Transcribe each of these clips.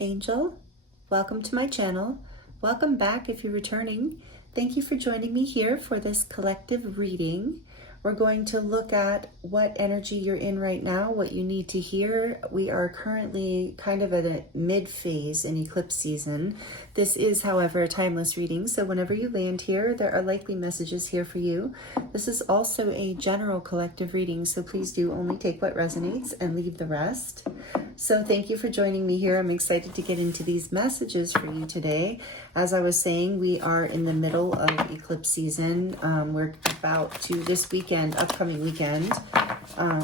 Angel. Welcome to my channel. Welcome back if you're returning. Thank you for joining me here for this collective reading. We're going to look at what energy you're in right now, what you need to hear. We are currently kind of at a mid-phase in eclipse season. This is, however, a timeless reading, so whenever you land here, there are likely messages here for you. This is also a general collective reading, so please do only take what resonates and leave the rest. So thank you for joining me here. I'm excited to get into these messages for you today. As I was saying, we are in the middle of eclipse season. We're about to this weekend, upcoming weekend.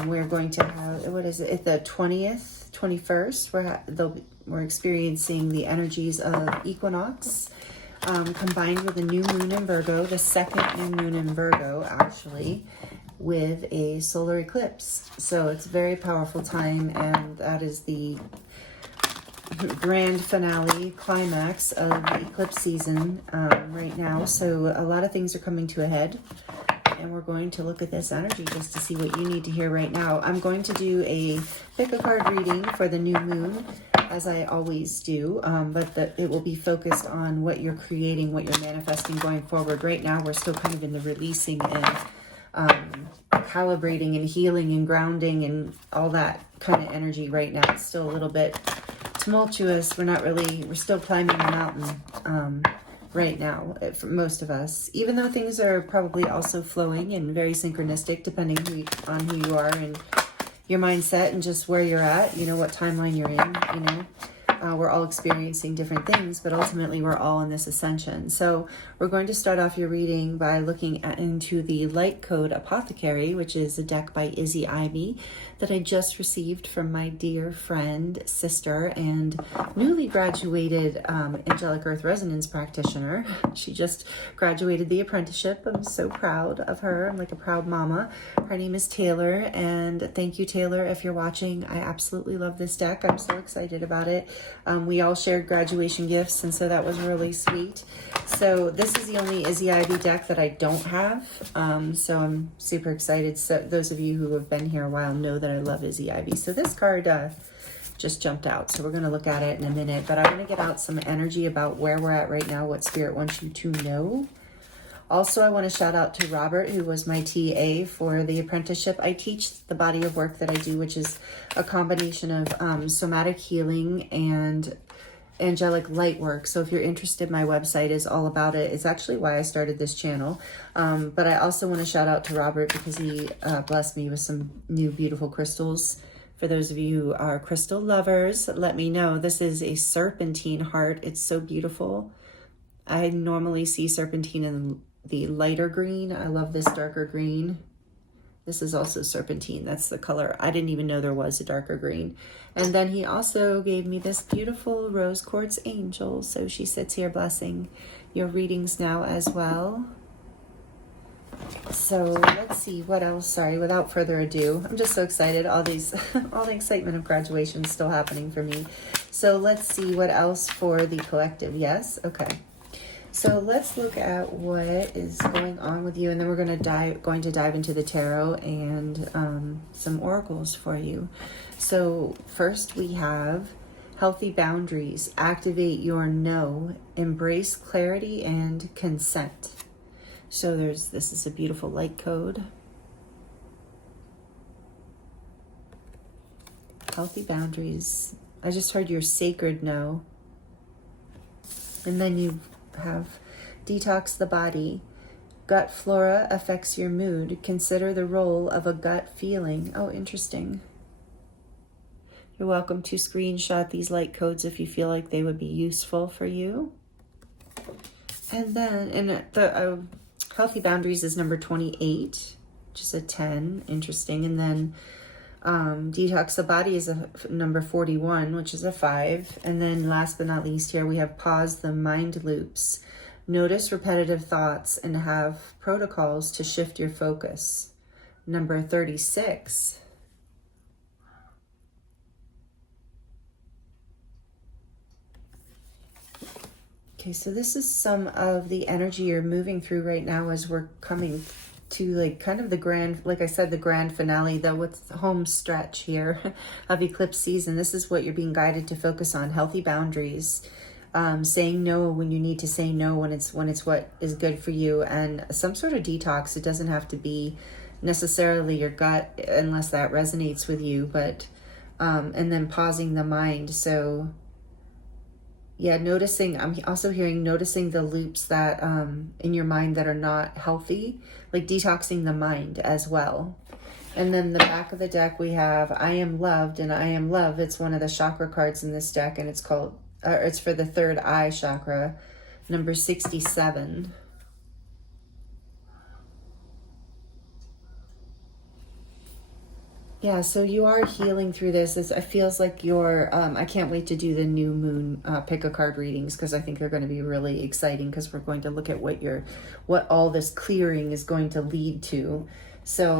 We're going to have, what is it, the 20th, 21st. We're experiencing the energies of equinox combined with a new moon in Virgo, the second new moon in Virgo, actually, with a solar eclipse. So it's a very powerful time, and that is the grand finale, climax of the eclipse season right now. So a lot of things are coming to a head, and we're going to look at this energy just to see what you need to hear right now. I'm going to do a pick a card reading for the new moon, as I always do, but it will be focused on what you're creating, what you're manifesting going forward. Right now, we're still kind of in the releasing and calibrating and healing and grounding and all that kind of energy right now. It's still a little bit tumultuous. We're still climbing the mountain right now for most of us, even though things are probably also flowing and very synchronistic depending on who you are and your mindset and just where you're at, what timeline you're in, we're all experiencing different things, but ultimately we're all in this ascension. So we're going to start off your reading by looking into the Light Code Apothecary, which is a deck by Izzy Ivy that I just received from my dear friend, sister, and newly graduated Angelic Earth Resonance practitioner. She just graduated the apprenticeship. I'm so proud of her. I'm like a proud mama. Her name is Taylor, and thank you, Taylor, if you're watching. I absolutely love this deck. I'm so excited about it. We all shared graduation gifts, and so that was really sweet. So this is the only Izzy Ivy deck that I don't have, so I'm super excited. So those of you who have been here a while know that I love Izzy Ivy. So this card just jumped out, so we're going to look at it in a minute, but I want to get out some energy about where we're at right now, what Spirit wants you to know. Also, I want to shout out to Robert, who was my TA for the apprenticeship. I teach the body of work that I do, which is a combination of somatic healing and angelic light work. So if you're interested, my website is all about it. It's actually why I started this channel. But I also want to shout out to Robert because he blessed me with some new beautiful crystals. For those of you who are crystal lovers, let me know. This is a serpentine heart. It's so beautiful. I normally see serpentine in the lighter green. I love this darker green. This is also serpentine. That's the color. I didn't even know there was a darker green. And then he also gave me this beautiful rose quartz angel. So she sits here blessing your readings now as well. So let's see what else. Sorry, without further ado, I'm just so excited. All the excitement of graduation is still happening for me. So let's see what else for the collective. Yes? Okay. So let's look at what is going on with you, and then we're going to dive into the tarot and some oracles for you. So first we have healthy boundaries, activate your no, embrace clarity and consent. So this is a beautiful light code. Healthy boundaries. I just heard your sacred no. And then you have detox the body. Gut flora affects your mood. Consider the role of a gut feeling. Oh, interesting. You're welcome to screenshot these light codes if you feel like they would be useful for you. And then the healthy boundaries is number 28, which is a 10. Interesting. And then detox the body is a number 41, which is a 5. And then last but not least here, we have pause the mind loops. Notice repetitive thoughts and have protocols to shift your focus. Number 36. Okay, so this is some of the energy you're moving through right now as we're coming to like kind of the grand, like I said, the grand finale, though, with the home stretch here of eclipse season. This is what you're being guided to focus on: healthy boundaries, saying no when you need to say no, when it's what is good for you, and some sort of detox. It doesn't have to be necessarily your gut unless that resonates with you, but and then pausing the mind. So yeah, noticing, I'm also hearing noticing the loops that in your mind that are not healthy, like detoxing the mind as well. And then the back of the deck we have I Am Loved, and I Am Love. It's one of the chakra cards in this deck, and it's called it's for the third eye chakra, number 67. Yeah, so you are healing through this. It feels like you're, I can't wait to do the new moon pick a card readings, because I think they're going to be really exciting, because we're going to look at what all this clearing is going to lead to. So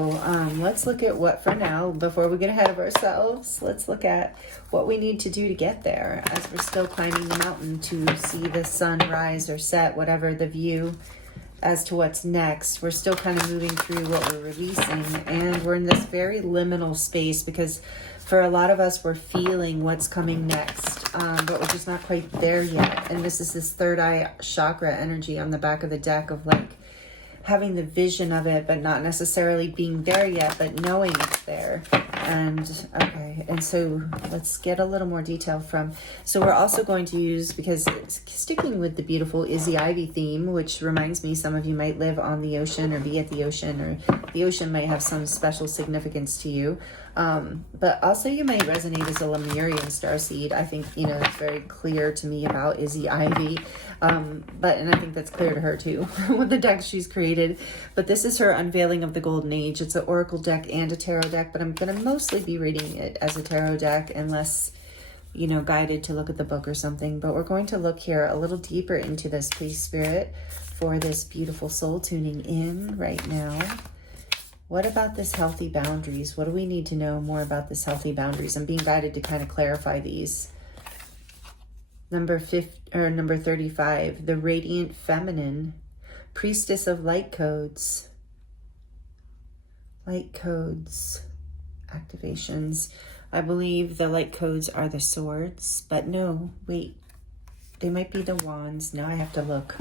let's look at what, for now, before we get ahead of ourselves, let's look at what we need to do to get there as we're still climbing the mountain to see the sun rise or set, whatever the view. As to what's next, we're still kind of moving through what we're releasing, and we're in this very liminal space, because for a lot of us, we're feeling what's coming next, but we're just not quite there yet. And this is this third eye chakra energy on the back of the deck of like having the vision of it, but not necessarily being there yet, but knowing it's there. And okay, and so let's get a little more detail from, so we're also going to use, because it's sticking with the beautiful Izzy Ivy theme, which reminds me some of you might live on the ocean or be at the ocean, or the ocean might have some special significance to you. But also you may resonate as a Lemurian starseed. I think, it's very clear to me about Izzy Ivy. And I think that's clear to her too, with the deck she's created. But this is her unveiling of the golden age. It's an oracle deck and a tarot deck, but I'm going to mostly be reading it as a tarot deck, unless, guided to look at the book or something. But we're going to look here a little deeper into this, please, Spirit, for this beautiful soul tuning in right now. What about this healthy boundaries? What do we need to know more about this healthy boundaries? I'm being guided to kind of clarify these. Number 35, the radiant feminine, priestess of light codes. Light codes, activations. I believe the light codes are the swords, but no, wait. They might be the wands. Now I have to look.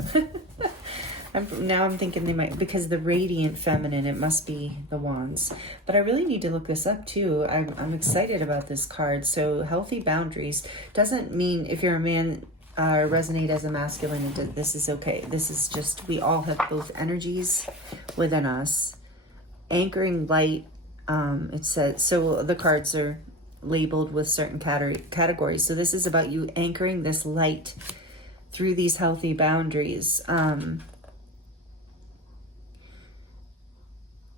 Now I'm thinking they might, because the radiant feminine, it must be the wands. But I really need to look this up too. I'm excited about this card. So healthy boundaries doesn't mean if you're a man, resonate as a masculine, this is okay. This is just, we all have both energies within us. Anchoring light, it says, so the cards are labeled with certain categories. So this is about you anchoring this light through these healthy boundaries.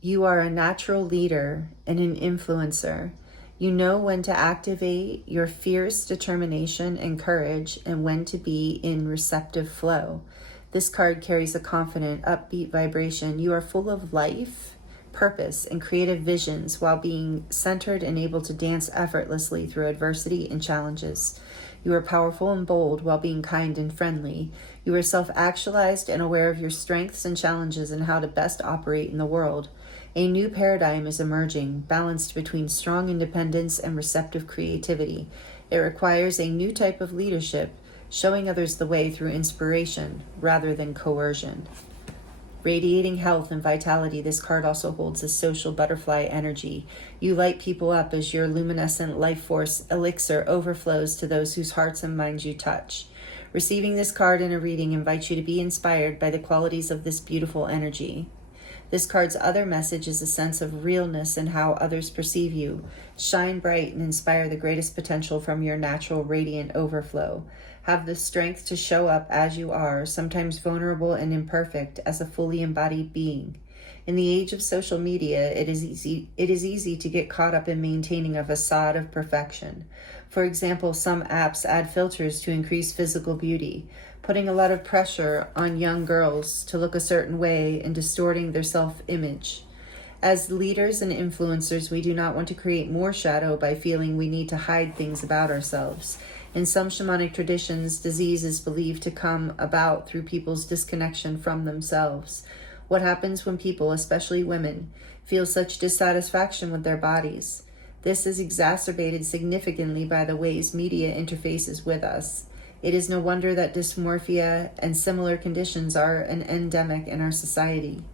You are a natural leader and an influencer. You know when to activate your fierce determination and courage, and when to be in receptive flow. This card carries a confident, upbeat vibration. You are full of life, purpose, and creative visions, while being centered and able to dance effortlessly through adversity and challenges. You are powerful and bold while being kind and friendly. You are self-actualized and aware of your strengths and challenges and how to best operate in the world. A new paradigm is emerging, balanced between strong independence and receptive creativity. It requires a new type of leadership, showing others the way through inspiration rather than coercion. Radiating health and vitality, this card also holds a social butterfly energy. You light people up as your luminescent life force elixir overflows to those whose hearts and minds you touch. Receiving this card in a reading invites you to be inspired by the qualities of this beautiful energy. This card's other message is a sense of realness in how others perceive you. Shine bright and inspire the greatest potential from your natural radiant overflow. Have the strength to show up as you are, sometimes vulnerable and imperfect, as a fully embodied being. In the age of social media, it is easy to get caught up in maintaining a facade of perfection. For example, some apps add filters to increase physical beauty, putting a lot of pressure on young girls to look a certain way and distorting their self-image. As leaders and influencers, we do not want to create more shadow by feeling we need to hide things about ourselves. In some shamanic traditions, disease is believed to come about through people's disconnection from themselves. What happens when people, especially women, feel such dissatisfaction with their bodies? This is exacerbated significantly by the ways media interfaces with us. It is no wonder that dysmorphia and similar conditions are an endemic in our society.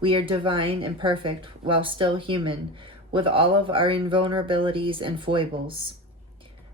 We are divine and perfect while still human, with all of our invulnerabilities and foibles.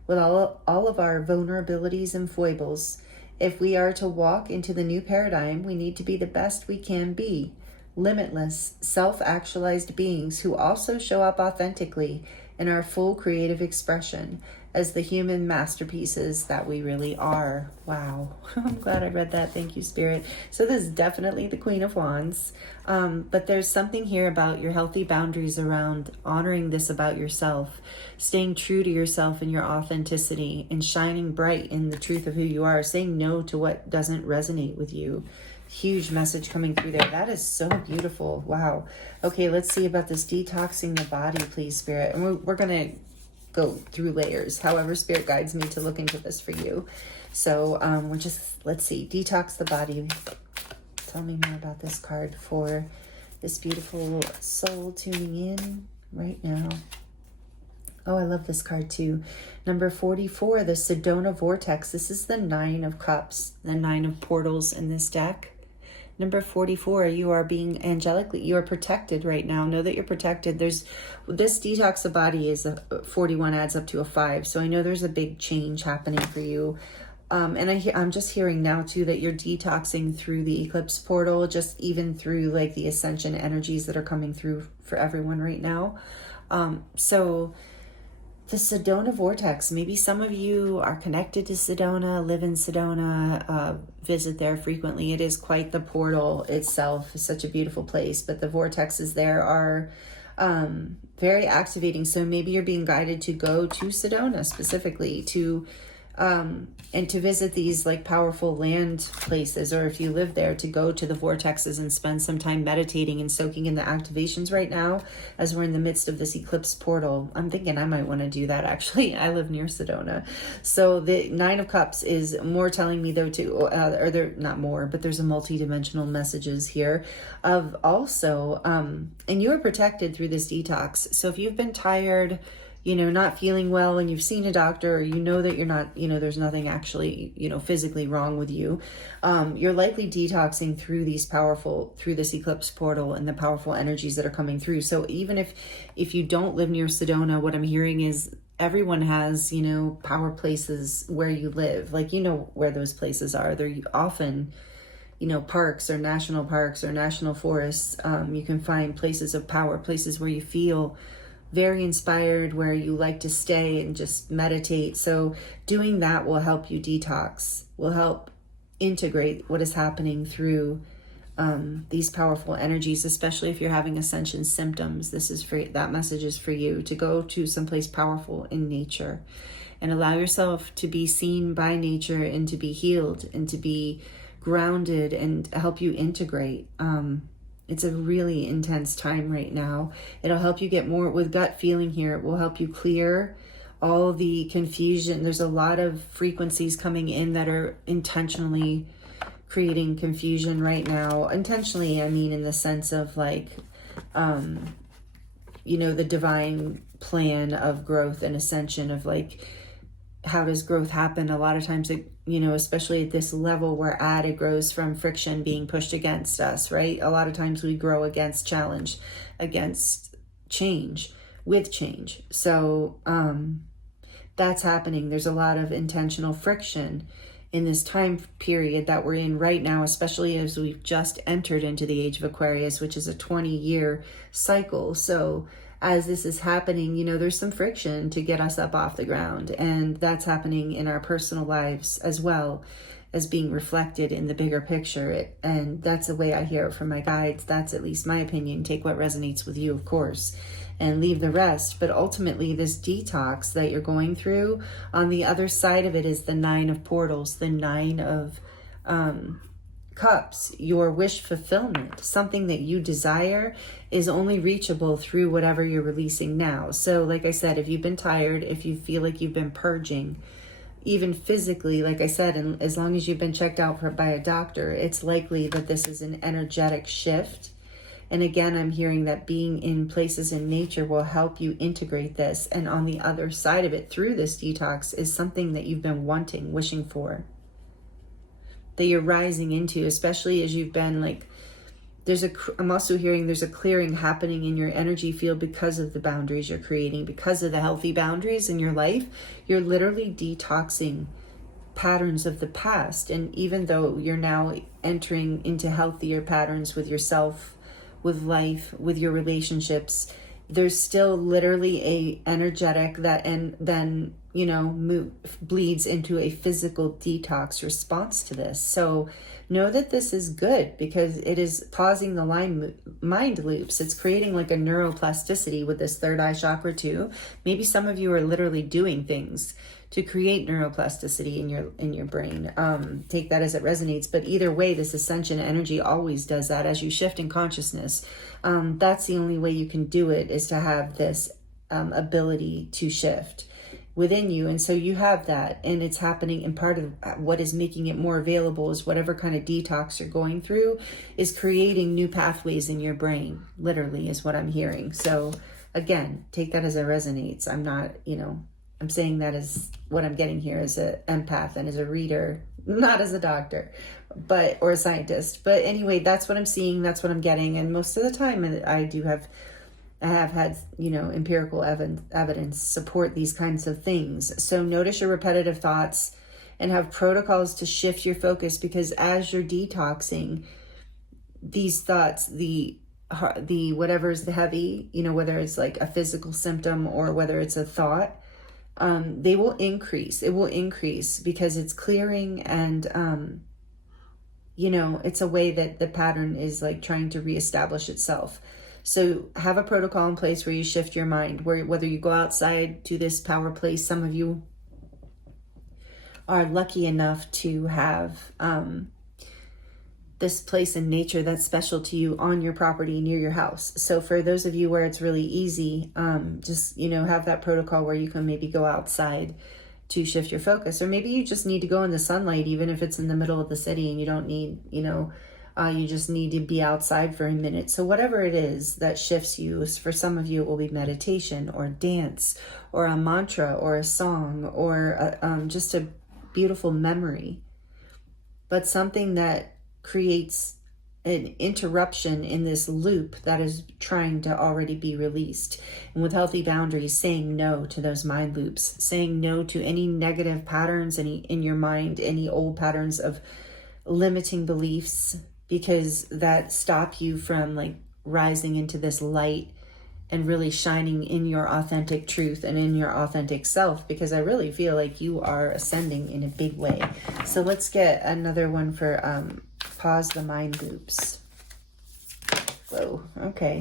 With all of our vulnerabilities and foibles, if we are to walk into the new paradigm, we need to be the best we can be, limitless, self-actualized beings who also show up authentically in our full creative expression as the human masterpieces that we really are. Wow. I'm glad I read that. Thank you, Spirit. So this is definitely the Queen of Wands. But there's something here about your healthy boundaries around honoring this about yourself, staying true to yourself and your authenticity, and shining bright in the truth of who you are, saying no to what doesn't resonate with you. Huge message coming through there. That is so beautiful. Wow. Okay, let's see about this detoxing the body, please, Spirit. And we're going to go through layers, however Spirit guides me to look into this for you. So we're just, let's see, detox the body. Tell me more about this card for this beautiful soul tuning in right now. Oh, I love this card too. Number 44, the Sedona Vortex. This is the 9 of Cups, the 9 of Portals in this deck. Number 44, you are being angelically, you are protected right now. Know that you're protected. There's this detox the body is 41 adds up to a 5. So I know there's a big change happening for you. And I'm just hearing now too that you're detoxing through the eclipse portal, just even through like the ascension energies that are coming through for everyone right now. So the Sedona Vortex, maybe some of you are connected to Sedona, live in Sedona, visit there frequently. It is quite the portal itself. It's such a beautiful place, but the vortexes there are very activating. So maybe you're being guided to go to Sedona specifically to and to visit these like powerful land places, or if you live there, to go to the vortexes and spend some time meditating and soaking in the activations right now as we're in the midst of this eclipse portal. I'm thinking I might want to do that actually. I live near Sedona. So the 9 of Cups is more telling me though too, or they're not more, but there's a multi-dimensional messages here of also, and you are protected through this detox. So if you've been tired, you know, not feeling well and you've seen a doctor, or you know that you're not, you know, there's nothing actually, you know, physically wrong with you, you're likely detoxing through through this eclipse portal and the powerful energies that are coming through. So even if you don't live near Sedona, what I'm hearing is everyone has, you know, power places where you live. Like, you know where those places are. They're often, you know, parks or national forests. You can find places of power, places where you feel very inspired, where you like to stay and just meditate. So doing that will help you detox, will help integrate what is happening through these powerful energies, especially if you're having ascension symptoms. This is for that message is for you to go to someplace powerful in nature and allow yourself to be seen by nature and to be healed and to be grounded and help you integrate. It's a really intense time right now. It'll help you get more with gut feeling here. It will help you clear all the confusion. There's a lot of frequencies coming in that are intentionally creating confusion right now. Intentionally, I mean, in the sense of like, you know, the divine plan of growth and ascension of like, how does growth happen? A lot of times, it, you know, especially at this level we're at, it grows from friction being pushed against us, right? A lot of times we grow against challenge, against change, with change. So that's happening. There's a lot of intentional friction in this time period that we're in right now, especially as we've just entered into the age of Aquarius, which is a 20-year cycle. So as this is happening, you know, there's some friction to get us up off the ground. And that's happening in our personal lives as well as being reflected in the bigger picture. And that's the way I hear it from my guides. That's at least my opinion. Take what resonates with you, of course, and leave the rest. But ultimately, this detox that you're going through, on the other side of it is the 9 of Portals, the 9 of Cups, your wish fulfillment. Something that you desire is only reachable through whatever you're releasing now. So like I said, if you've been tired, if you feel like you've been purging, even physically, like I said, and as long as you've been checked out by a doctor, it's likely that this is an energetic shift. And again, I'm hearing that being in places in nature will help you integrate this. And on the other side of it, through this detox, is something that you've been wanting, wishing for, that you're rising into, especially as you've been like, I'm also hearing there's a clearing happening in your energy field because of the boundaries you're creating, because of the healthy boundaries in your life. You're literally detoxing patterns of the past. And even though you're now entering into healthier patterns with yourself, with life, with your relationships, there's still literally a energetic that, and then, you know, bleeds into a physical detox response to this. So know that this is good, because it is pausing the mind loops. It's creating like a neuroplasticity with this third eye chakra too. Maybe some of you are literally doing things to create neuroplasticity in your brain. Take that as it resonates. But either way, this ascension energy always does that. As you shift in consciousness, that's the only way you can do it, is to have this ability to shift within you. And so you have that, and it's happening. And part of what is making it more available is whatever kind of detox you're going through is creating new pathways in your brain, literally, is what I'm hearing. So again, take that as it resonates. I'm not, you know, I'm saying that as what I'm getting here as an empath and as a reader, not as a doctor, but, or a scientist. But anyway, that's what I'm seeing. That's what I'm getting. And most of the time I have had, you know, empirical evidence support these kinds of things. So notice your repetitive thoughts and have protocols to shift your focus, because as you're detoxing, these thoughts, the whatever is the heavy, you know, whether it's like a physical symptom or whether it's a thought, they will increase. It will increase because it's clearing, and you know, it's a way that the pattern is like trying to reestablish itself. So have a protocol in place where you shift your mind, where whether you go outside to this power place, some of you are lucky enough to have this place in nature that's special to you on your property near your house. So for those of you where it's really easy, just, you know, have that protocol where you can maybe go outside to shift your focus. Or maybe you just need to go in the sunlight, even if it's in the middle of the city and you don't need, you know, you just need to be outside for a minute. So whatever it is that shifts you, for some of you it will be meditation or dance or a mantra or a song or just a beautiful memory, but something that creates an interruption in this loop that is trying to already be released. And with healthy boundaries, saying no to those mind loops, saying no to any negative patterns, any in your mind, any old patterns of limiting beliefs, because that stop you from like rising into this light and really shining in your authentic truth and in your authentic self, because I really feel like you are ascending in a big way. So let's get another one for pause the mind loops. Whoa, okay.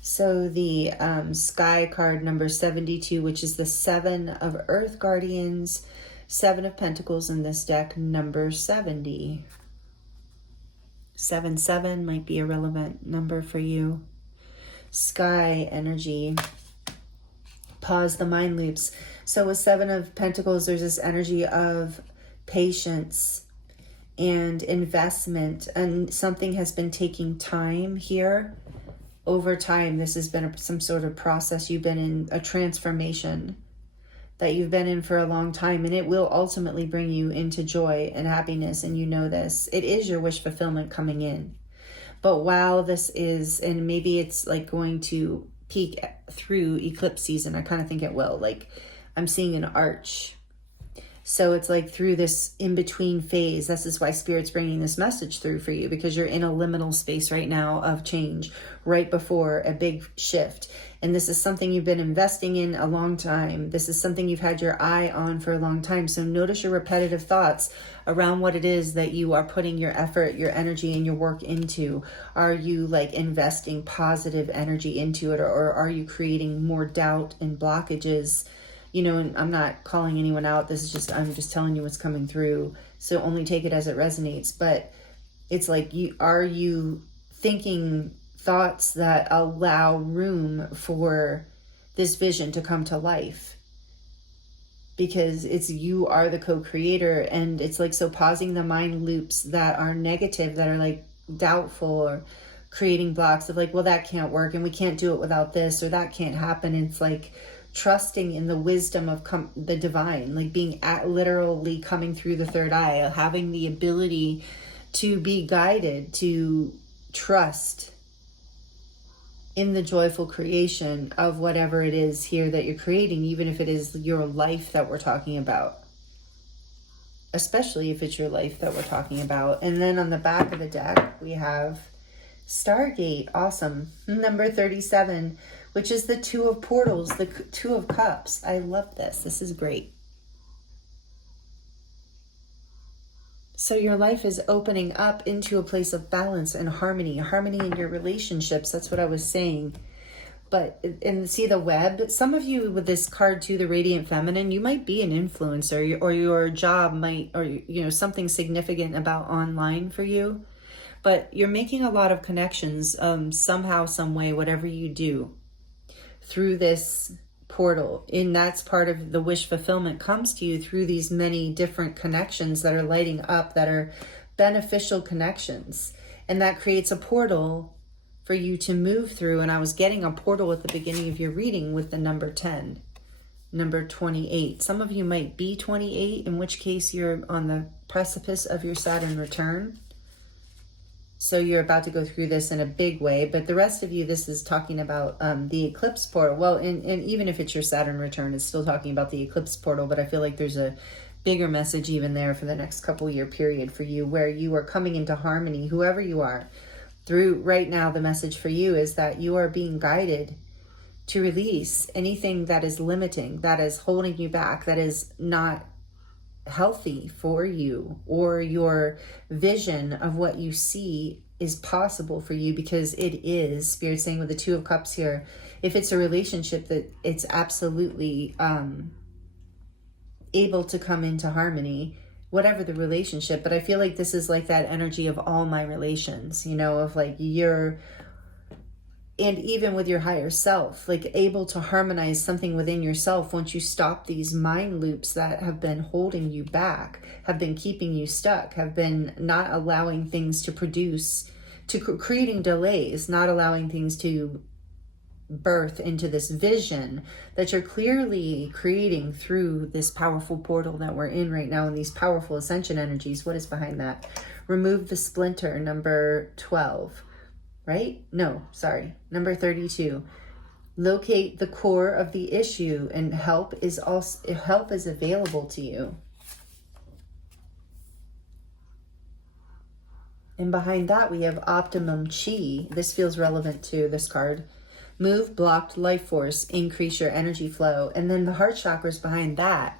So the Sky card number 72, which is the 7 of Earth Guardians, 7 of Pentacles in this deck, number 70. 7 might be a relevant number for you. Sky energy. Pause the mind loops. So with 7 of Pentacles, there's this energy of patience and investment, and something has been taking time here. Over time, this has been some sort of process. You've been in a transformation that you've been in for a long time, and it will ultimately bring you into joy and happiness, and you know this. It is your wish fulfillment coming in. But while this is, and maybe it's like going to peak through eclipse season, I kind of think it will. Like I'm seeing an arch. So it's like through this in-between phase. This is why Spirit's bringing this message through for you, because you're in a liminal space right now of change, right before a big shift. And this is something you've been investing in a long time. This is something you've had your eye on for a long time. So notice your repetitive thoughts around what it is that you are putting your effort, your energy, and your work into. Are you like investing positive energy into it, or are you creating more doubt and blockages? You know, and I'm not calling anyone out. This is just, I'm just telling you what's coming through. So only take it as it resonates. But it's like, are you thinking thoughts that allow room for this vision to come to life? because it's, you are the co-creator. And it's like, so pausing the mind loops that are negative, that are like doubtful or creating blocks of like, well, that can't work and we can't do it without this, or that can't happen. It's like trusting in the wisdom of the divine, like being literally coming through the third eye, having the ability to be guided, to trust in the joyful creation of whatever it is here that you're creating, even if it is your life that we're talking about, especially if it's your life that we're talking about. And then on the back of the deck, we have Stargate. Awesome. Number 37, which is the Two of Portals, the Two of Cups. I love this. This is great. So your life is opening up into a place of balance and harmony in your relationships. That's what I was saying. But, and see the web, some of you with this card too, the Radiant Feminine, you might be an influencer, or your job might, or, you know, something significant about online for you. But you're making a lot of connections somehow, some way, whatever you do through this portal. And that's part of the wish fulfillment comes to you through these many different connections that are lighting up, that are beneficial connections. And that creates a portal for you to move through. And I was getting a portal at the beginning of your reading with the number 10, number 28. Some of you might be 28, in which case you're on the precipice of your Saturn return. So you're about to go through this in a big way. But the rest of you, this is talking about the eclipse portal. Well, and even if it's your Saturn return, it's still talking about the eclipse portal. But I feel like there's a bigger message even there for the next couple year period for you, where you are coming into harmony, whoever you are. Through right now, the message for you is that you are being guided to release anything that is limiting, that is holding you back, that is not healthy for you, or your vision of what you see is possible for you, because it is. Spirit saying with the Two of Cups here, if it's a relationship, that it's absolutely able to come into harmony, whatever the relationship. But I feel like this is like that energy of all my relations, you know, of like and even with your higher self, like able to harmonize something within yourself once you stop these mind loops that have been holding you back, have been keeping you stuck, have been not allowing things to produce, to creating delays, not allowing things to birth into this vision that you're clearly creating through this powerful portal that we're in right now, and these powerful ascension energies. What is behind that? Remove the splinter, number 12. Right? No, sorry. Number 32. Locate the core of the issue, and help is available to you. And behind that, we have optimum chi. This feels relevant to this card. Move blocked life force, increase your energy flow. And then the heart chakra is behind that.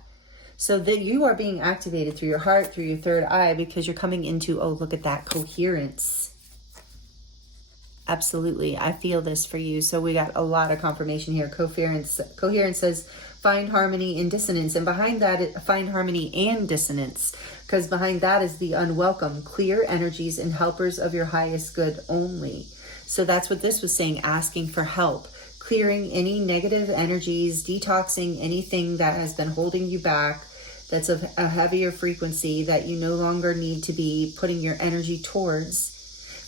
So that you are being activated through your heart, through your third eye, because you're coming into, oh, look at that, coherence. Absolutely. I feel this for you. So we got a lot of confirmation here. Coherence says find harmony and dissonance. And behind that, find harmony and dissonance. Because behind that is the unwelcome, clear energies and helpers of your highest good only. So that's what this was saying, asking for help. Clearing any negative energies, detoxing anything that has been holding you back, that's of a heavier frequency that you no longer need to be putting your energy towards.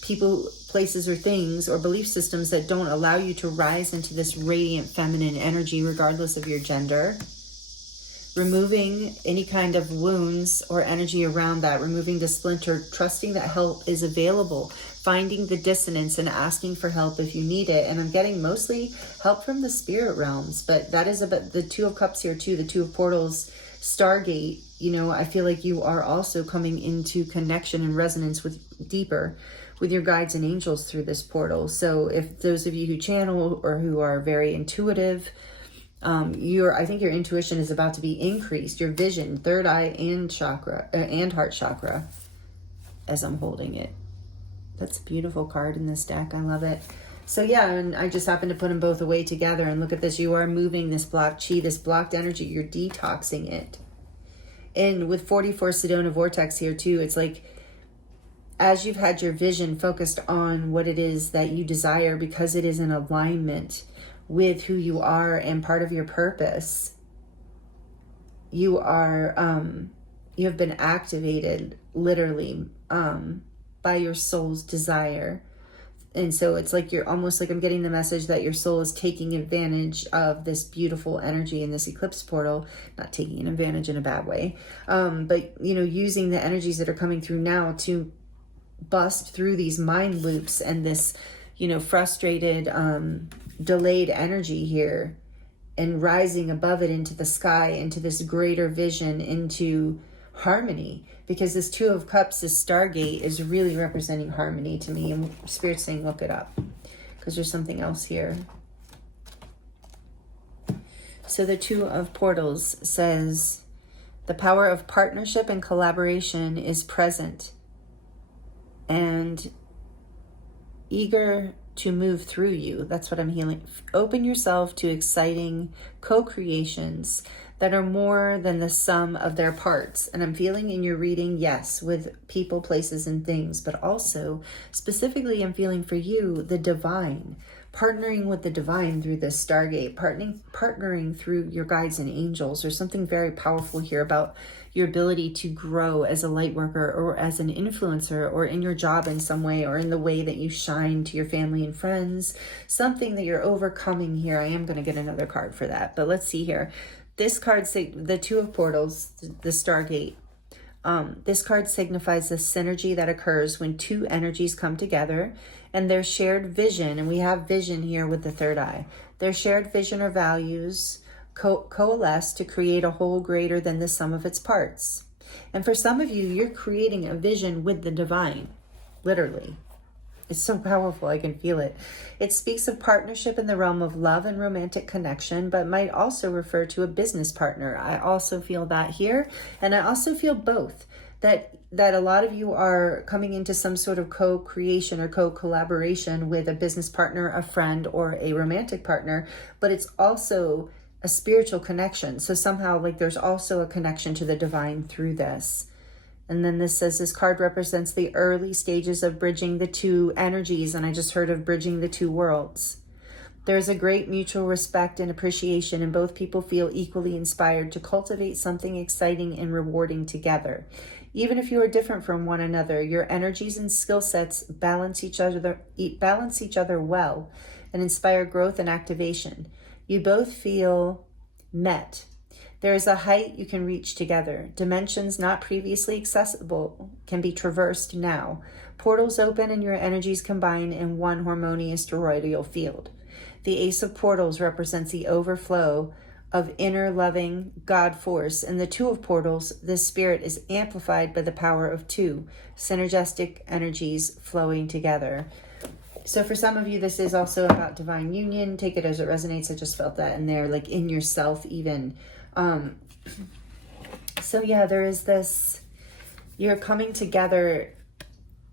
People, places, or things, or belief systems that don't allow you to rise into this radiant feminine energy regardless of your gender. Removing any kind of wounds or energy around that, removing the splinter, trusting that help is available, finding the dissonance and asking for help if you need it. And I'm getting mostly help from the spirit realms, but that is about the Two of Cups here too, the Two of Portals, Stargate. You know, I feel like you are also coming into connection and resonance with deeper with your guides and angels through this portal. So if those of you who channel or who are very intuitive, I think your intuition is about to be increased. Your vision, third eye and chakra and heart chakra, as I'm holding it. That's a beautiful card in this deck. I love it. So yeah, and I just happened to put them both away together, and look at this. You are moving this blocked chi, this blocked energy. You're detoxing it. And with 44 Sedona Vortex here too, it's like, as you've had your vision focused on what it is that you desire, because it is in alignment with who you are and part of your purpose, you are, you have been activated literally by your soul's desire. And so it's like you're almost like, I'm getting the message that your soul is taking advantage of this beautiful energy in this eclipse portal, not taking advantage in a bad way, but, you know, using the energies that are coming through now to bust through these mind loops and this, you know, frustrated, delayed energy here, and rising above it into the sky, into this greater vision, into harmony. Because this Two of Cups, this Stargate, is really representing harmony to me. And Spirit's saying, look it up, because there's something else here. So the Two of Portals says, the power of partnership and collaboration is present and eager to move through you. That's what I'm healing. Open yourself to exciting co-creations that are more than the sum of their parts. And I'm feeling in your reading, yes, with people, places, and things, but also specifically I'm feeling for you, the divine, partnering with the divine through this Stargate, partnering through your guides and angels. There's something very powerful here about your ability to grow as a light worker or as an influencer or in your job in some way, or in the way that you shine to your family and friends, something that you're overcoming here. I am going to get another card for that, but let's see here. This card, the Two of Portals, the Stargate, this card signifies the synergy that occurs when two energies come together and their shared vision, and we have vision here with the third eye, their shared vision or values coalesce to create a whole greater than the sum of its parts. And for some of you, you're creating a vision with the divine, literally. It's so powerful, I can feel it. It speaks of partnership in the realm of love and romantic connection, but might also refer to a business partner. I also feel that here, and I also feel both. That a lot of you are coming into some sort of co-creation or co-collaboration with a business partner, a friend, or a romantic partner, but it's also a spiritual connection. So somehow, like, there's also a connection to the divine through this. And then this says this card represents the early stages of bridging the two energies. And I just heard of bridging the two worlds. There's a great mutual respect and appreciation, and both people feel equally inspired to cultivate something exciting and rewarding together. Even if you are different from one another, your energies and skill sets balance each other well and inspire growth and activation. You both feel met. There is a height you can reach together. Dimensions not previously accessible can be traversed now. Portals open and your energies combine in one harmonious toroidal field. The Ace of Portals represents the overflow of inner loving God force. And the Two of Portals, this spirit is amplified by the power of two synergistic energies flowing together. So for some of you, this is also about divine union. Take it as it resonates. I just felt that in there, like in yourself even. So yeah, there is this, you're coming together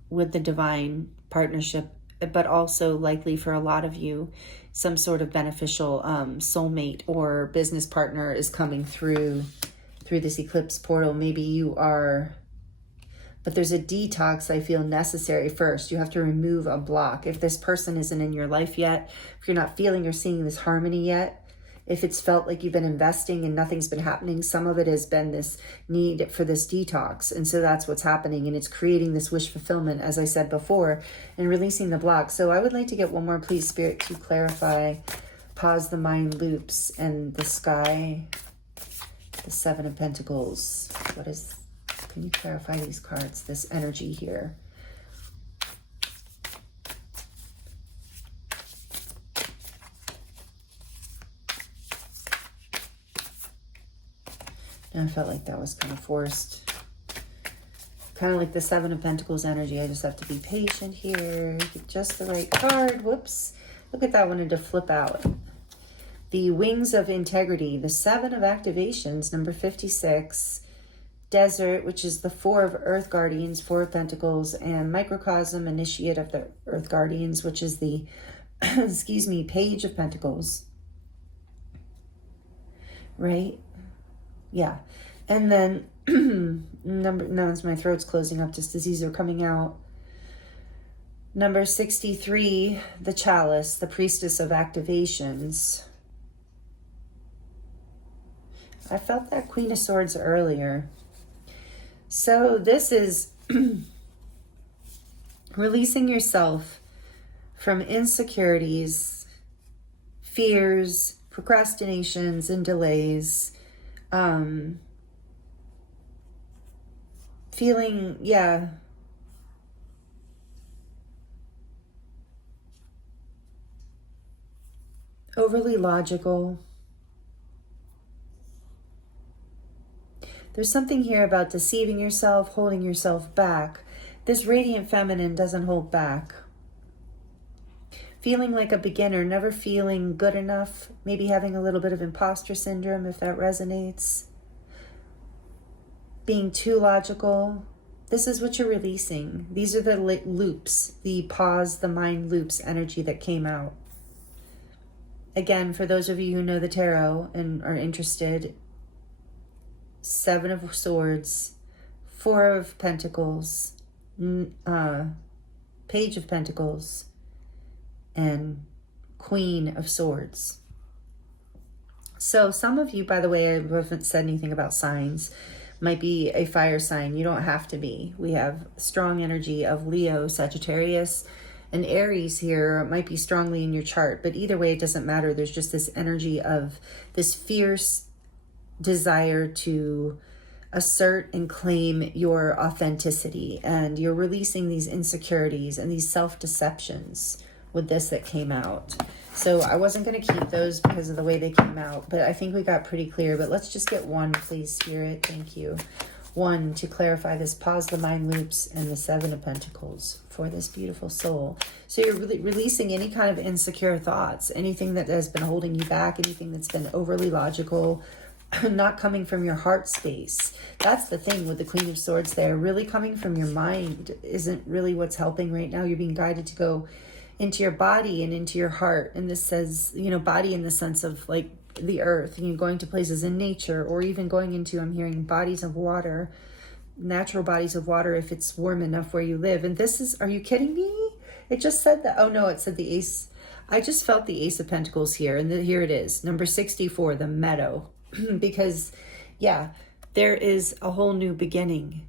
with the divine partnership, but also likely for a lot of you, some sort of beneficial soulmate or business partner is coming through this eclipse portal. Maybe you are, but there's a detox I feel necessary first. You have to remove a block. If this person isn't in your life yet, if you're not feeling or seeing this harmony yet, if it's felt like you've been investing and nothing's been happening, some of it has been this need for this detox. And so that's what's happening. And it's creating this wish fulfillment, as I said before, and releasing the block. So I would like to get one more, please, Spirit, to clarify, pause the mind loops and the sky, the Seven of Pentacles. Can you clarify these cards, this energy here? I felt like that was kind of forced. Kind of like the Seven of Pentacles energy. I just have to be patient here. Get just the right card. Whoops. Look at that, wanted to flip out. The Wings of Integrity. The Seven of Activations, number 56. Desert, which is the Four of Earth Guardians, Four of Pentacles. And Microcosm, Initiate of the Earth Guardians, which is the, excuse me, Page of Pentacles. Right? Yeah. And then now as my throat's closing up just as these are coming out. Number 63, the Chalice, the Priestess of Activations. I felt that Queen of Swords earlier. So this is releasing yourself from insecurities, fears, procrastinations, and delays. Feeling, overly logical. There's something here about deceiving yourself, holding yourself back. This radiant feminine doesn't hold back. Feeling like a beginner, never feeling good enough, maybe having a little bit of imposter syndrome if that resonates. Being too logical. This is what you're releasing. These are the loops, the pause, the mind loops energy that came out. Again, for those of you who know the tarot and are interested, 7 of Swords, 4 of Pentacles, Page of Pentacles, and Queen of Swords. So some of you, by the way, I haven't said anything about signs, might be a fire sign. You don't have to be. We have strong energy of Leo, Sagittarius, and Aries here. It might be strongly in your chart, but either way, it doesn't matter. There's just this energy of this fierce desire to assert and claim your authenticity, and you're releasing these insecurities and these self-deceptions with this that came out. So I wasn't going to keep those because of the way they came out, but I think we got pretty clear. But let's just get one, please, Spirit. Thank you. One, to clarify this, pause the mind loops, and the 7 of Pentacles for this beautiful soul. So you're really releasing any kind of insecure thoughts, anything that has been holding you back, anything that's been overly logical, not coming from your heart space. That's the thing with the Queen of Swords there. Really coming from your mind isn't really what's helping right now. You're being guided to go into your body and into your heart. And this says, you know, body in the sense of like the earth, you know, going to places in nature, or even going into, I'm hearing bodies of water, natural bodies of water if it's warm enough where you live. And this is, are you kidding me? It just said that. Oh no, it said the Ace. I just felt the Ace of Pentacles here. And here it is, number 64, the meadow. Because yeah, there is a whole new beginning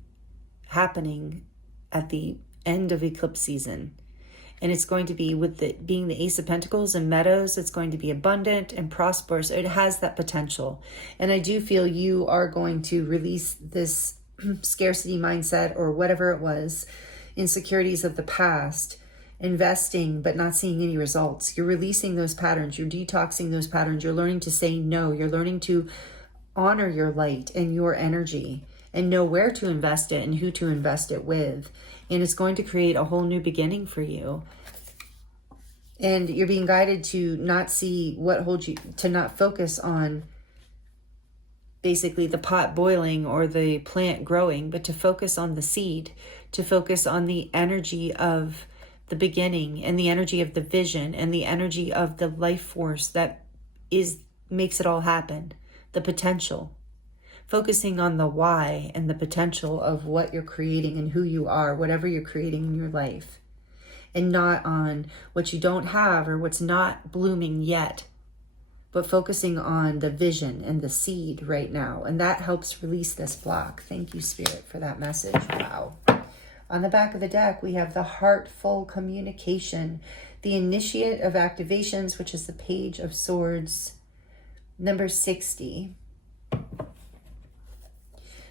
happening at the end of eclipse season. And it's going to be with the being the Ace of Pentacles and meadows, it's going to be abundant and prosperous. It has that potential. And I do feel you are going to release this scarcity mindset or whatever it was, insecurities of the past, investing but not seeing any results. You're releasing those patterns. You're detoxing those patterns. You're learning to say no. You're learning to honor your light and your energy and know where to invest it and who to invest it with. And it's going to create a whole new beginning for you. And you're being guided to not see what holds you, to not focus on basically the pot boiling or the plant growing, but to focus on the seed, to focus on the energy of the beginning and the energy of the vision and the energy of the life force that makes it all happen, the potential. Focusing on the why and the potential of what you're creating and who you are, whatever you're creating in your life. And not on what you don't have or what's not blooming yet, but focusing on the vision and the seed right now. And that helps release this block. Thank you, Spirit, for that message. Wow. On the back of the deck, we have the heartful communication, the initiate of activations, which is the Page of Swords, number 60.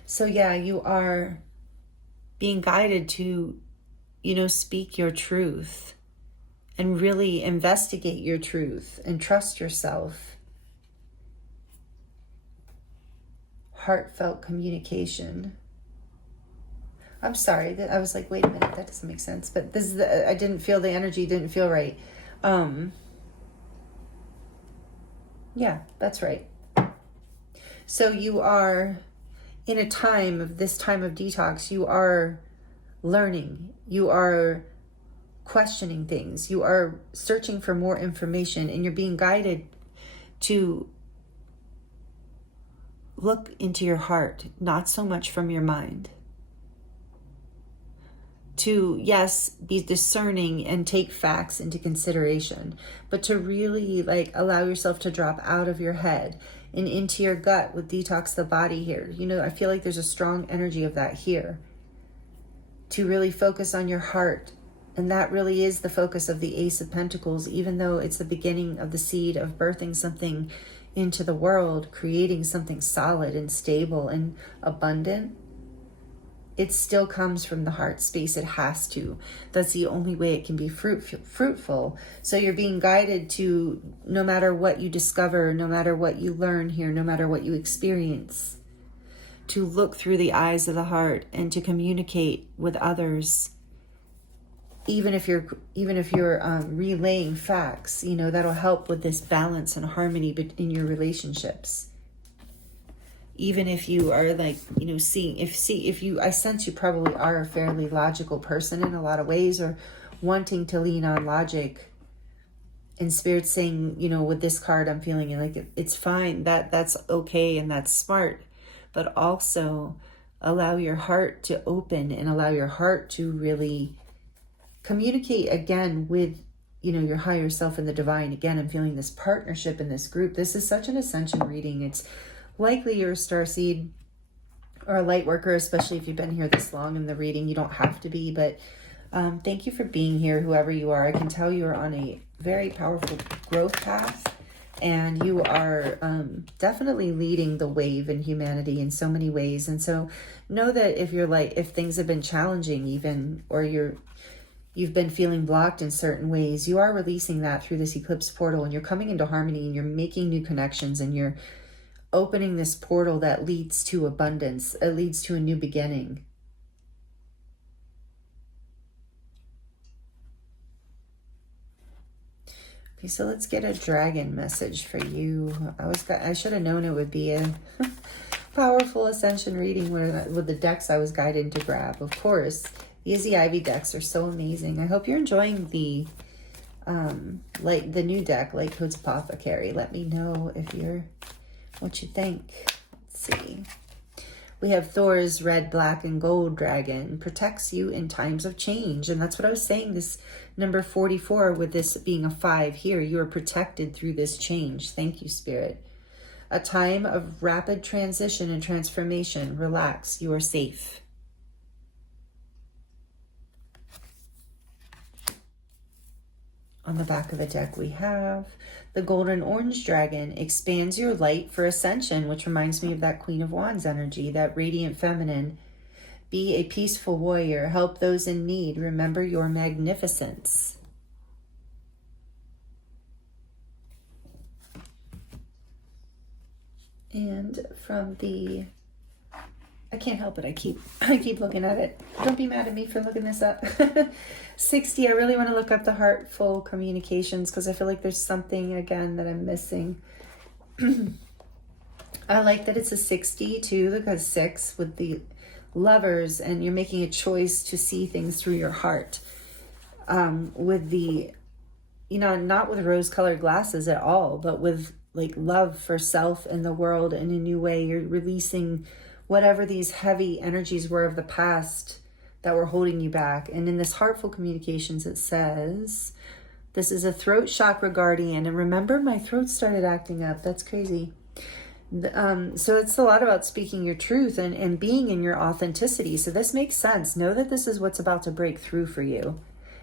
So yeah, you are being guided to, you know, speak your truth and really investigate your truth and trust yourself. Heartfelt communication. I'm sorry, I was like, wait a minute, that doesn't make sense. But this is I didn't feel the energy, didn't feel right. Yeah, that's right. So you are in a time of detox, you are learning, you are questioning things, you are searching for more information, and you're being guided to look into your heart, not so much from your mind. To, yes, be discerning and take facts into consideration, but to really like allow yourself to drop out of your head and into your gut with detox the body here. You know, I feel like there's a strong energy of that here. To really focus on your heart. And that really is the focus of the Ace of Pentacles, even though it's the beginning of the seed of birthing something into the world, creating something solid and stable and abundant. It still comes from the heart space. It has to. That's the only way it can be fruitful. So you're being guided to, no matter what you discover, no matter what you learn here, no matter what you experience, to look through the eyes of the heart and to communicate with others. Even if you're relaying facts, you know, that'll help with this balance and harmony in your relationships. Even if you are like, you know, I sense you probably are a fairly logical person in a lot of ways, or wanting to lean on logic. And Spirit's saying, you know, with this card, I'm feeling like it's fine. That's okay and that's smart. But also allow your heart to open and allow your heart to really communicate again with, you know, your higher self and the divine. Again, I'm feeling this partnership in this group. This is such an ascension reading. It's likely you're a starseed or a light worker, especially if you've been here this long in the reading. You don't have to be, but thank you for being here, whoever you are. I can tell you are on a very powerful growth path, and you are definitely leading the wave in humanity in so many ways. And so know that if things have been challenging even, or you've been feeling blocked in certain ways, you are releasing that through this eclipse portal, and you're coming into harmony, and you're making new connections, and you're opening this portal that leads to abundance. It leads to a new beginning. Okay, so let's get a dragon message for you. I should have known it would be a powerful ascension reading with the decks I was guided to grab. Of course, the Izzy Ivy decks are so amazing. I hope you're enjoying the new deck, Light Codes Apothecary. Let me know what you think. Let's see. We have Thor's red, black, and gold dragon. Protects you in times of change. And that's what I was saying, this number 44, with this being a 5 here. You are protected through this change. Thank you, Spirit. A time of rapid transition and transformation. Relax. You are safe. On the back of the deck, we have the golden orange dragon. Expands your light for ascension, which reminds me of that Queen of Wands energy, that radiant feminine. Be a peaceful warrior. Help those in need. Remember your magnificence. And from the... I can't help it. I keep looking at it. Don't be mad at me for looking this up. 60. I really want to look up the heartful communications, because I feel like there's something again that I'm missing. I like that it's a 60 too, because 6 with the Lovers, and you're making a choice to see things through your heart. With the, you know, not with rose-colored glasses at all, but with like love for self and the world in a new way. You're releasing whatever these heavy energies were of the past that were holding you back. And in this heartful communications, it says, this is a throat chakra guardian. And remember, my throat started acting up. That's crazy. So it's a lot about speaking your truth and being in your authenticity. So this makes sense. Know that this is what's about to break through for you.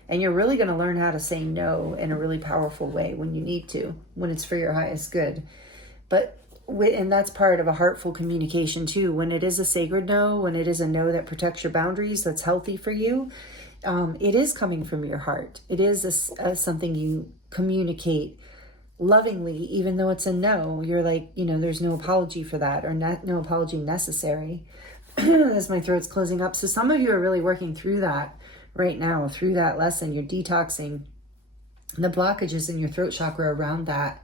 And you're really going to learn how to say no in a really powerful way when you need to, when it's for your highest good. And that's part of a heartful communication too. When it is a sacred no, when it is a no that protects your boundaries, that's healthy for you, it is coming from your heart. It is something you communicate lovingly, even though it's a no. You're like, you know, there's no apology for that, or no apology necessary. As my throat's closing up. So some of you are really working through that right now, through that lesson. You're detoxing the blockages in your throat chakra around that.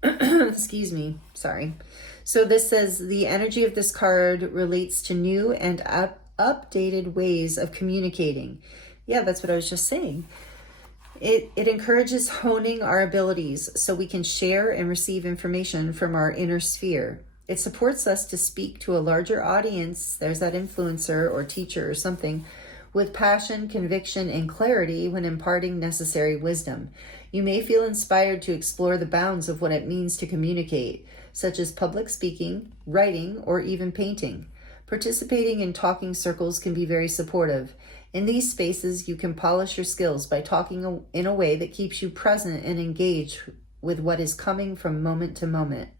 Excuse me. Sorry. So this says the energy of this card relates to new and updated ways of communicating. Yeah, that's what I was just saying. It encourages honing our abilities so we can share and receive information from our inner sphere. It supports us to speak to a larger audience. There's that influencer or teacher or something, with passion, conviction, and clarity when imparting necessary wisdom. You may feel inspired to explore the bounds of what it means to communicate. such as public speaking, writing, or even painting. Participating in talking circles can be very supportive. In these spaces, you can polish your skills by talking in a way that keeps you present and engaged with what is coming from moment to moment.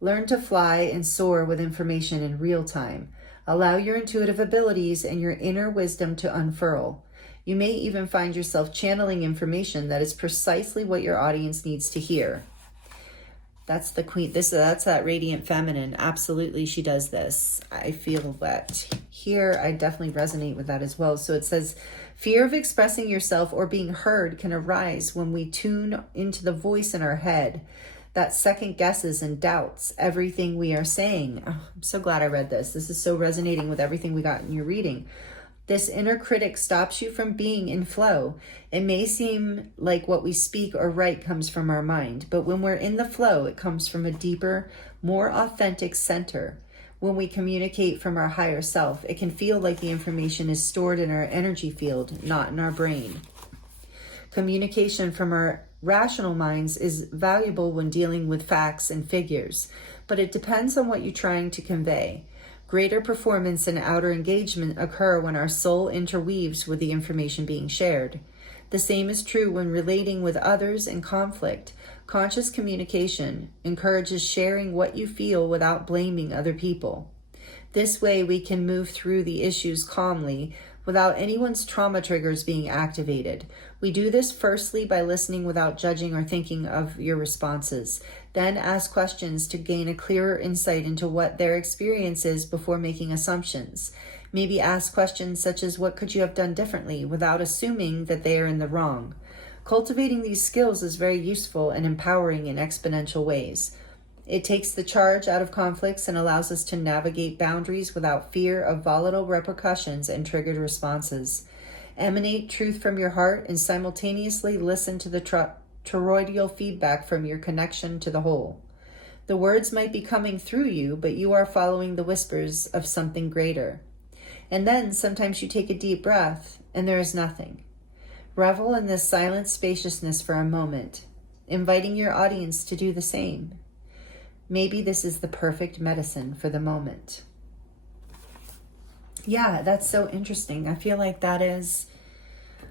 Learn to fly and soar with information in real time. Allow your intuitive abilities and your inner wisdom to unfurl. You may even find yourself channeling information that is precisely what your audience needs to hear. That's the queen. That's that radiant feminine. Absolutely, she does this. I feel that here. I definitely resonate with that as well. So it says, fear of expressing yourself or being heard can arise when we tune into the voice in our head that second guesses and doubts everything we are saying. Oh, I'm so glad I read this. This is so resonating with everything we got in your reading. This inner critic stops you from being in flow. It may seem like what we speak or write comes from our mind, but when we're in the flow, it comes from a deeper, more authentic center. When we communicate from our higher self, it can feel like the information is stored in our energy field, not in our brain. Communication from our rational minds is valuable when dealing with facts and figures, but it depends on what you're trying to convey. Greater performance and outer engagement occur when our soul interweaves with the information being shared. The same is true when relating with others in conflict. Conscious communication encourages sharing what you feel without blaming other people. This way, we can move through the issues calmly without anyone's trauma triggers being activated. We do this firstly by listening without judging or thinking of your responses. Then ask questions to gain a clearer insight into what their experience is before making assumptions. Maybe ask questions such as, what could you have done differently, without assuming that they are in the wrong. Cultivating these skills is very useful and empowering in exponential ways. It takes the charge out of conflicts and allows us to navigate boundaries without fear of volatile repercussions and triggered responses. Emanate truth from your heart and simultaneously listen to the toroidal feedback from your connection to the whole. The words might be coming through you, but you are following the whispers of something greater. And then sometimes you take a deep breath and there is nothing. Revel in this silent spaciousness for a moment, inviting your audience to do the same. Maybe this is the perfect medicine for the moment. Yeah, that's so interesting. I feel like that is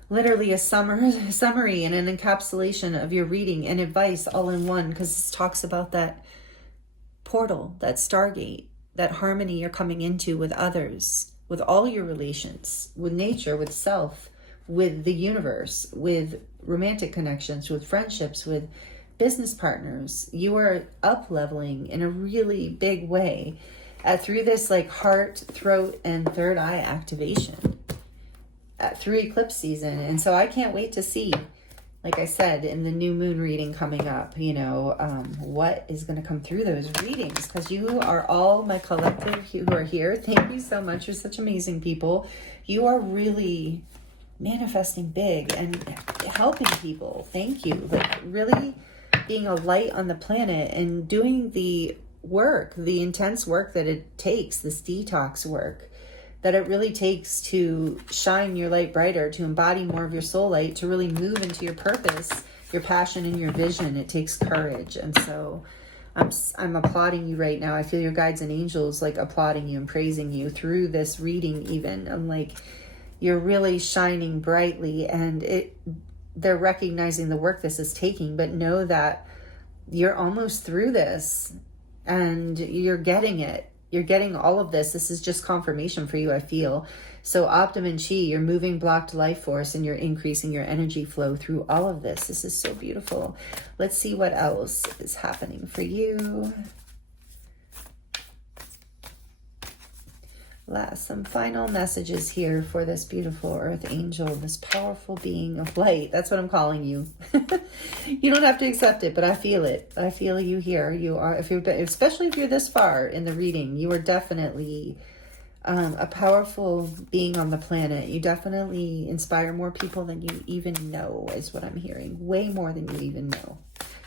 literally a summary and an encapsulation of your reading and advice all in one, because it talks about that portal, that stargate, that harmony you're coming into with others, with all your relations, with nature, with self, with the universe, with romantic connections, with friendships, with business partners. You are up leveling in a really big way through this like heart, throat, and third eye activation through eclipse season. And so I can't wait to see, like I said, in the new moon reading coming up, what is going to come through those readings, because you are all my collective who are here. Thank you so much. You're such amazing people. You are really manifesting big and helping people. Thank you. Like really being a light on the planet and doing the work, the intense work that it takes, this detox work that it really takes to shine your light brighter, to embody more of your soul light, to really move into your purpose, your passion, and your vision. It takes courage. And so I'm applauding you right now. I feel your guides and angels like applauding you and praising you through this reading even. I'm like, you're really shining brightly, and they're recognizing the work this is taking, but know that you're almost through this and you're getting it. You're getting all of this. This is just confirmation for you, I feel. So Optim and Chi, you're moving blocked life force and you're increasing your energy flow through all of this. This is so beautiful. Let's see what else is happening for you. Some final messages here for this beautiful earth angel, this powerful being of light. That's what I'm calling you. You don't have to accept it, but I feel it. I feel you here. You are, especially if you're this far in the reading, you are definitely a powerful being on the planet. You definitely inspire more people than you even know, is what I'm hearing. Way more than you even know,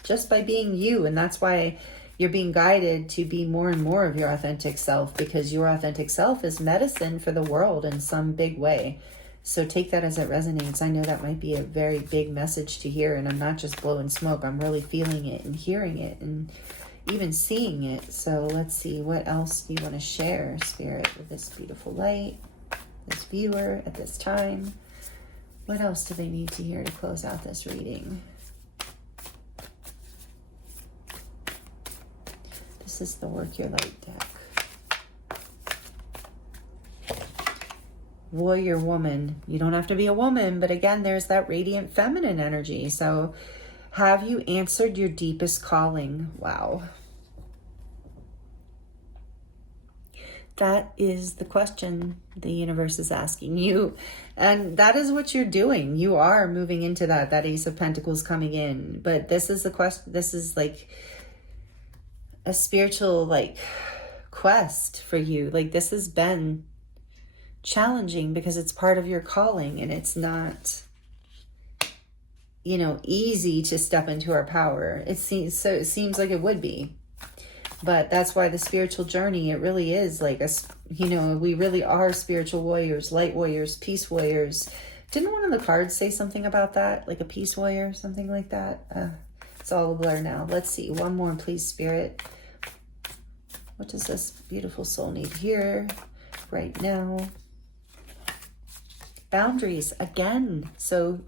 just by being you. And that's why you're being guided to be more and more of your authentic self, because your authentic self is medicine for the world in some big way. So take that as it resonates. I know that might be a very big message to hear, and I'm not just blowing smoke. I'm really feeling it and hearing it. And even seeing it. So let's see, what else do you want to share, Spirit, with this beautiful light, this viewer at this time? What else do they need to hear to close out this reading? This is the Work Your Light deck. Warrior woman. You don't have to be a woman, but again, there's that radiant feminine energy. So have you answered your deepest calling? Wow. That is the question the universe is asking you. And that is what you're doing. You are moving into that Ace of Pentacles coming in. But this is the question. This is like a spiritual quest for you. Like, this has been challenging because it's part of your calling, and it's not, easy to step into our power. It seems like it would be. But that's why the spiritual journey, it really is like we really are spiritual warriors, light warriors, peace warriors. Didn't one of the cards say something about that? Like a peace warrior, something like that? It's all a blur now. Let's see. One more, please, Spirit. What does this beautiful soul need here right now? Boundaries again. So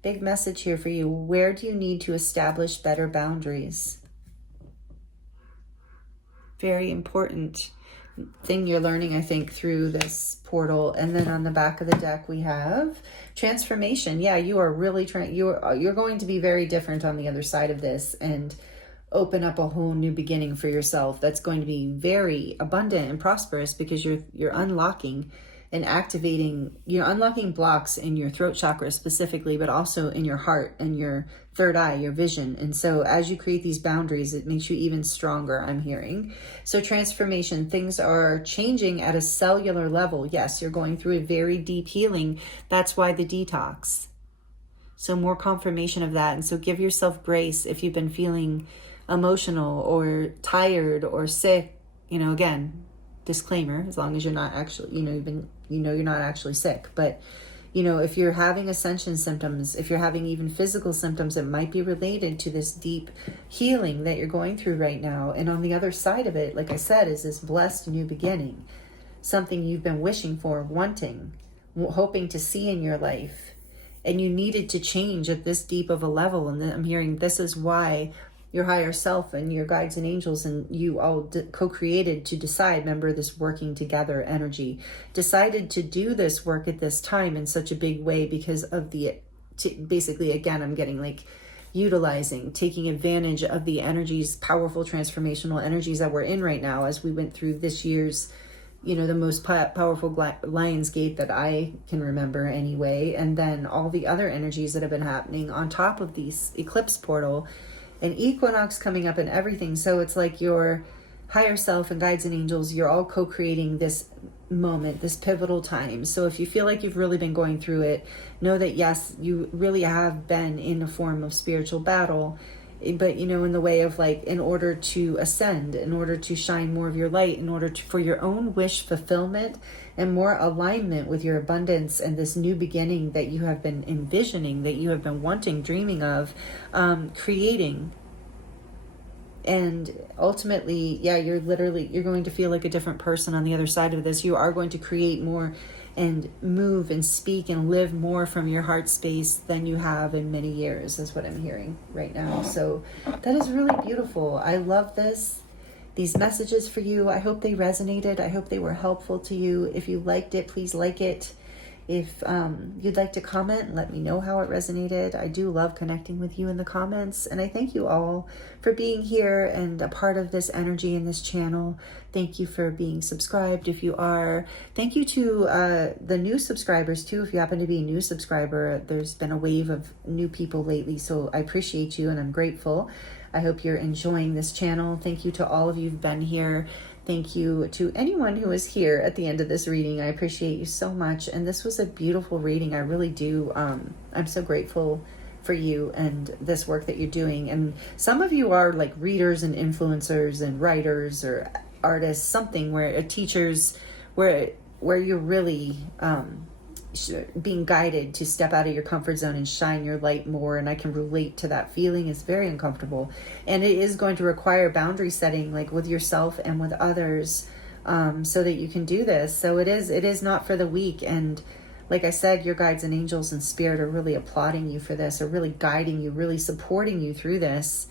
big message here for you. Where do you need to establish better boundaries? Very important thing you're learning, I think, through this portal. And then on the back of the deck, we have transformation. Yeah, you are really you're going to be very different on the other side of this and open up a whole new beginning for yourself. That's going to be very abundant and prosperous because you're unlocking and activating, you're unlocking blocks in your throat chakra specifically, but also in your heart and your third eye, your vision. And so as you create these boundaries, it makes you even stronger, I'm hearing. So transformation, things are changing at a cellular level. Yes, you're going through a very deep healing. That's why the detox. So more confirmation of that. And so give yourself grace if you've been feeling emotional or tired or sick. Again, disclaimer, as long as you're not actually, you're not actually sick. But, if you're having ascension symptoms, if you're having even physical symptoms, it might be related to this deep healing that you're going through right now. And on the other side of it, like I said, is this blessed new beginning, something you've been wishing for, wanting, hoping to see in your life. And you needed to change at this deep of a level. And I'm hearing this is why your higher self and your guides and angels and you all co-created to decide, remember this working together energy, decided to do this work at this time in such a big way because of basically, again, I'm getting utilizing, taking advantage of the energies, powerful transformational energies that we're in right now as we went through this year's, the most powerful Lion's Gate that I can remember anyway. And then all the other energies that have been happening on top of these eclipse portal and equinox coming up and everything. So it's like your higher self and guides and angels, you're all co-creating this moment, this pivotal time. So if you feel like you've really been going through it, know that yes, you really have been in a form of spiritual battle, but in the way of in order to ascend, in order to shine more of your light, in order for your own wish fulfillment and more alignment with your abundance and this new beginning that you have been envisioning, that you have been wanting, dreaming of, creating. And ultimately, yeah, you're going to feel like a different person on the other side of this. You are going to create more and move and speak and live more from your heart space than you have in many years, is what I'm hearing right now. So that is really beautiful. I love this. These messages for you, I hope they resonated. I hope they were helpful to you. If you liked it, please like it. If you'd like to comment, let me know how it resonated. I do love connecting with you in the comments. And I thank you all for being here and a part of this energy in this channel. Thank you for being subscribed if you are. Thank you to the new subscribers too. If you happen to be a new subscriber, there's been a wave of new people lately. So I appreciate you and I'm grateful. I hope you're enjoying this channel. Thank you to all of you who've been here. Thank you to anyone who is here at the end of this reading. I appreciate you so much. And this was a beautiful reading. I really do. I'm so grateful for you and this work that you're doing. And some of you are readers and influencers and writers or artists, something where teachers, where you're really being guided to step out of your comfort zone and shine your light more. And I can relate to that feeling. It's very uncomfortable. And it is going to require boundary setting, like with yourself and with others, so that you can do this. So it is not for the weak. And like I said, your guides and angels and spirit are really applauding you for this, are really guiding you, really supporting you through this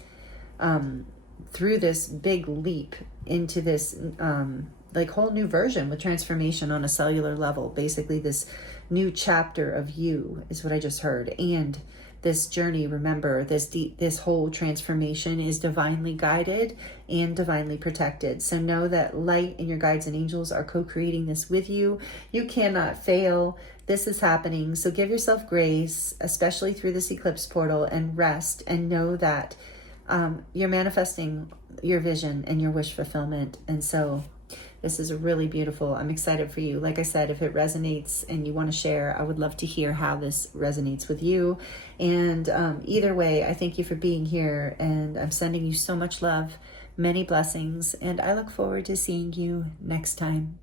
big leap into this like whole new version with transformation on a cellular level. Basically this new chapter of you is what I just heard. And this journey, remember, this whole transformation is divinely guided and divinely protected. So know that light and your guides and angels are co-creating this with you. You cannot fail. This is happening. So give yourself grace, especially through this eclipse portal, and rest, and know that you're manifesting your vision and your wish fulfillment. And so this is really beautiful. I'm excited for you. Like I said, if it resonates and you want to share, I would love to hear how this resonates with you. And either way, I thank you for being here, and I'm sending you so much love, many blessings, and I look forward to seeing you next time.